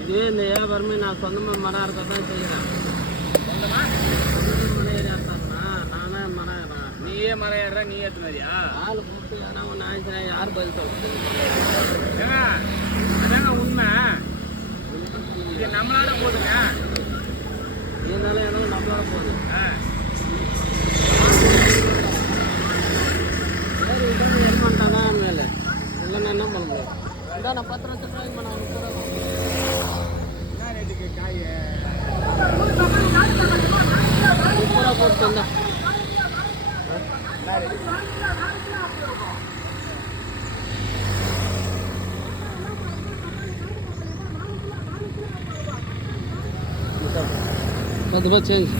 இதுவே இந்த வியாபாரமே நான் சொந்தமாக மரம் இருக்க தான் செய்கிறேன். சொந்தமாக மரம் ஏறி ஏற்றாங்கண்ணா, நானே மரம் ஏறேன். நீயே மரம் ஏறுற, நீ ஏற்ற மாதிரியா? ஆள் கூப்பிட்டு ஆனால் ஒன்று ஆயிடுச்சுனா யார் பதில் சொல்றது? ஏங்க அதாங்க உண்மை. இது நம்மளால போதுங்க. இருந்தாலும் ஏதோ நம்மளால போகுது. சரி விட்டு எருமான்ட்டான் தான் மேலே இல்லைன்னா என்ன பண்ண முடியும்? இதான் நான் 10 லட்சம் ரூபாய்க்கு நான் 30 ரூபா என்ன ரேட்டுக்கு காய்? 30 ரூபா போட்டு தந்தேன். என்ன ரேட்டு? ₹10 சேஞ்ச்.